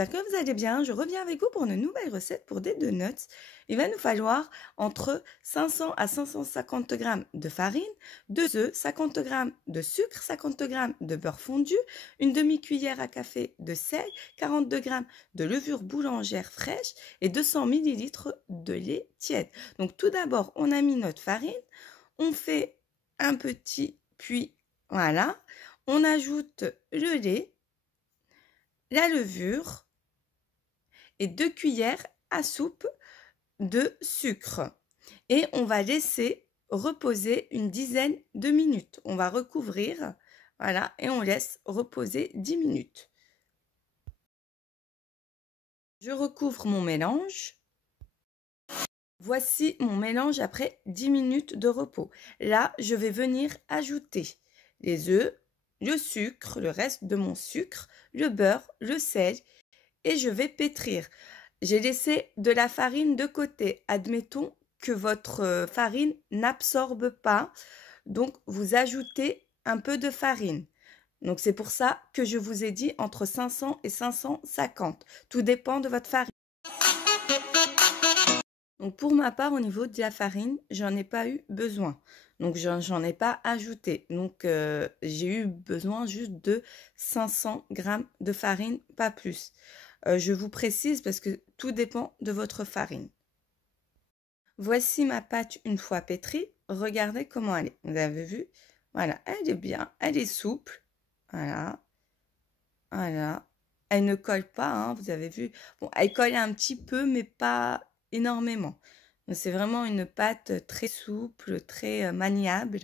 j'espère que vous allez bien. Je reviens avec vous pour une nouvelle recette pour des donuts. Il va nous falloir entre 500 à 550 g de farine, 2 œufs, 50 g de sucre, 50 g de beurre fondu, une demi-cuillère à café de sel, 42 g de levure boulangère fraîche et 200 ml de lait tiède. Donc tout d'abord, on a mis notre farine, on fait un petit puits, voilà. On ajoute le lait, la levure et 2 cuillères à soupe de sucre. Et on va laisser reposer une dizaine de minutes. On va recouvrir, voilà, et on laisse reposer 10 minutes. Je recouvre mon mélange. Voici mon mélange après 10 minutes de repos. Là, je vais venir ajouter les œufs, le sucre, le reste de mon sucre, le beurre, le sel et je vais pétrir. J'ai laissé de la farine de côté. Admettons que votre farine n'absorbe pas, donc vous ajoutez un peu de farine. Donc c'est pour ça que je vous ai dit entre 500 et 550. Tout dépend de votre farine. Donc pour ma part, au niveau de la farine, j'en ai pas eu besoin. Donc j'en ai pas ajouté. Donc j'ai eu besoin juste de 500 g de farine, pas plus. Je vous précise parce que tout dépend de votre farine. Voici ma pâte une fois pétrie. Regardez comment elle est. Vous avez vu? Voilà, elle est bien, elle est souple. Voilà. Voilà. Elle ne colle pas, hein, vous avez vu. Bon, elle colle un petit peu, mais pas énormément. C'est vraiment une pâte très souple, très maniable.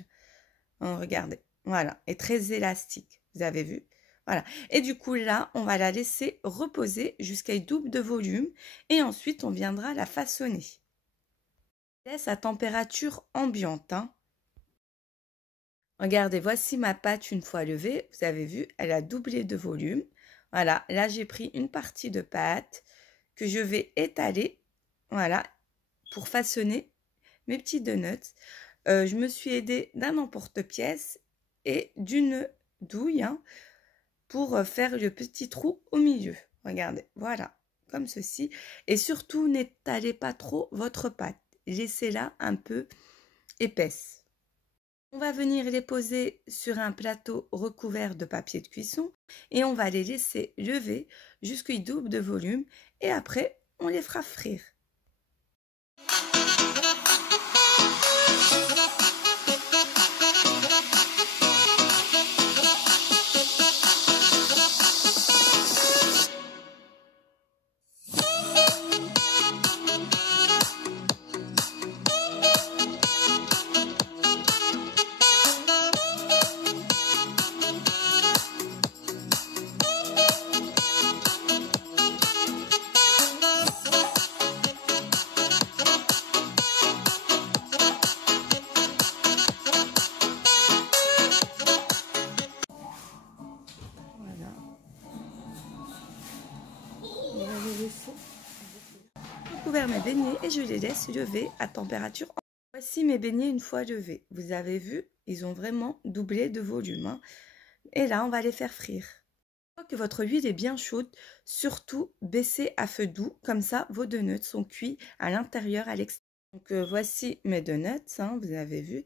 Regardez, voilà, et très élastique. Vous avez vu? Voilà. Et du coup, là, on va la laisser reposer jusqu'à une double de volume. Et ensuite, on viendra la façonner. Je laisse à température ambiante. Hein. Regardez, voici ma pâte une fois levée. Vous avez vu, elle a doublé de volume. Voilà, là, j'ai pris une partie de pâte que je vais étaler. Voilà, pour façonner mes petits donuts. Je me suis aidée d'un emporte-pièce et d'une douille hein, pour faire le petit trou au milieu. Regardez, voilà, comme ceci. Et surtout, n'étalez pas trop votre pâte. Laissez-la un peu épaisse. On va venir les poser sur un plateau recouvert de papier de cuisson et on va les laisser lever jusqu'à double de volume et après, on les fera frire. J'ai couvert mes beignets et je les laisse lever à température. Voici mes beignets une fois levés. Vous avez vu, ils ont vraiment doublé de volume. Hein. Et là, on va les faire frire. Une fois que votre huile est bien chaude, surtout baissez à feu doux. Comme ça, vos donuts sont cuits à l'intérieur, à l'extérieur. Donc voici mes donuts, hein, vous avez vu.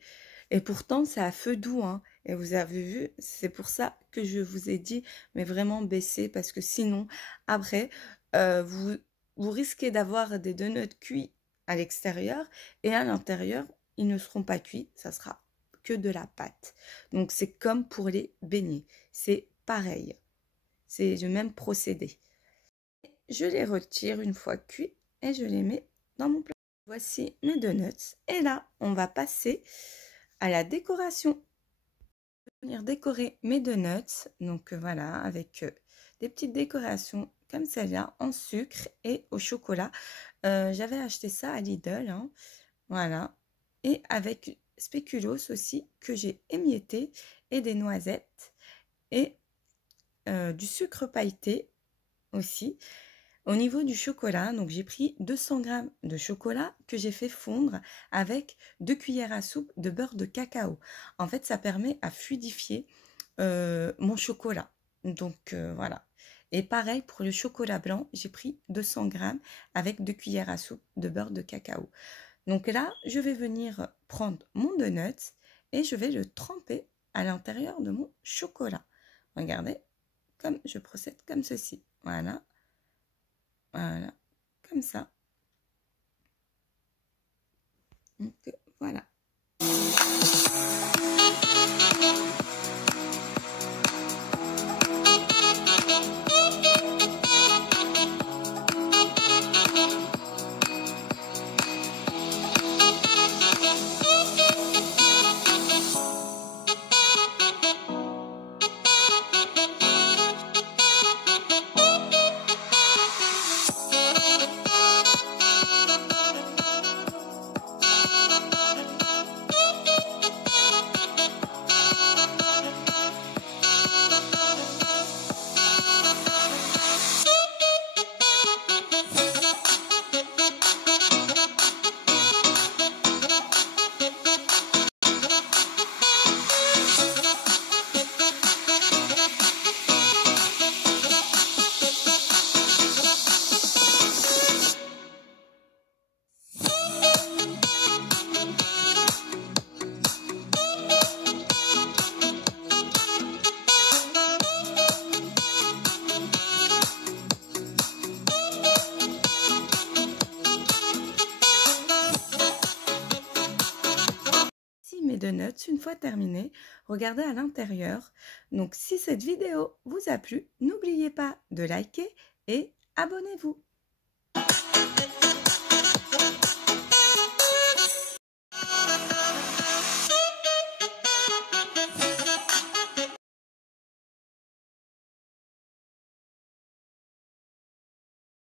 Et pourtant, c'est à feu doux. Hein. Et vous avez vu, c'est pour ça que je vous ai dit, mais vraiment baissez. Parce que sinon, après, vous risquez d'avoir des donuts cuits à l'extérieur et à l'intérieur, ils ne seront pas cuits, ça sera que de la pâte. Donc, c'est comme pour les beignets, c'est pareil, c'est le même procédé. Je les retire une fois cuits et je les mets dans mon plat. Voici mes donuts et là, on va passer à la décoration. Je vais venir décorer mes donuts, donc voilà, avec des petites décorations comme celle-là, en sucre et au chocolat. J'avais acheté ça à Lidl, hein, voilà. Et avec spéculoos aussi, que j'ai émietté, et des noisettes, et du sucre pailleté aussi. Au niveau du chocolat, donc j'ai pris 200 g de chocolat que j'ai fait fondre avec 2 cuillères à soupe de beurre de cacao. En fait, ça permet à fluidifier mon chocolat. Donc voilà. Et pareil pour le chocolat blanc, j'ai pris 200 grammes avec 2 cuillères à soupe de beurre de cacao. Donc là, je vais venir prendre mon donut et je vais le tremper à l'intérieur de mon chocolat. Regardez, comme je procède comme ceci. Voilà. Voilà. Comme ça. Donc voilà. Mes donuts, une fois terminés, regardez à l'intérieur. Donc si cette vidéo vous a plu, n'oubliez pas de liker et abonnez-vous.